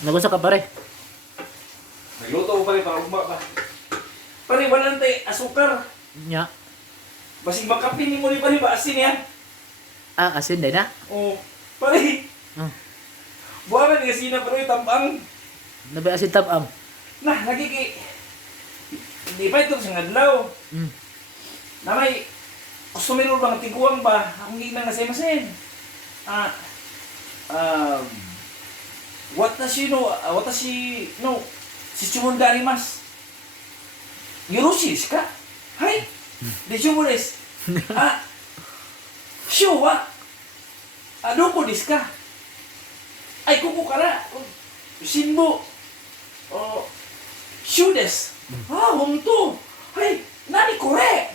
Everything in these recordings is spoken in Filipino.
Nagusa ka pare. Nagluto ko pare para ugma ba. Pare wala tay asukar. Nya. Basig makapin mo ni pare ba asin yan. Ah, asin din na. Oh, pare. Oh. Buwan nga sina pero tampang. Nabi asin tabang. Nah, lagi ki. Hindi pa ito sa adlaw. Mm. Na may customer bang tiguang ba? Akong gignan na masin. Watashi no shichumon de arimasu. Yoroshii desu ka? Hai. Desu desu. Shou wa doko desu ka? Ai, koko kara shinbo. Shou desu. Honto. Hai, nani kore?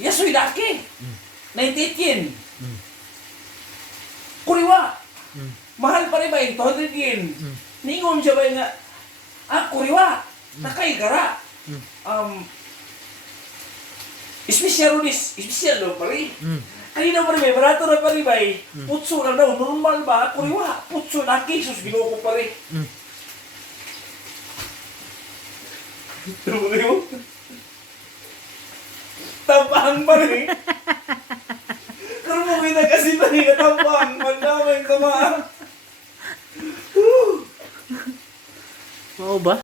Yasui dake. 98 yen. Kore wa mahal pa rin ba yung 200 yen? Ningon siya ba nga, kore wa takai kara. Espesyal desu. Espesyal daw pa rin. Kanina pa rin may barato na pa rin ba eh. Putso lang daw, normal ba? Kore wa putso dake. Sus, ginoo ko pa rin. Tuloy mo? Tampang pa rin. Pero mo kita kasi pa rin tampang. Mandamay ka maa. Oo ba?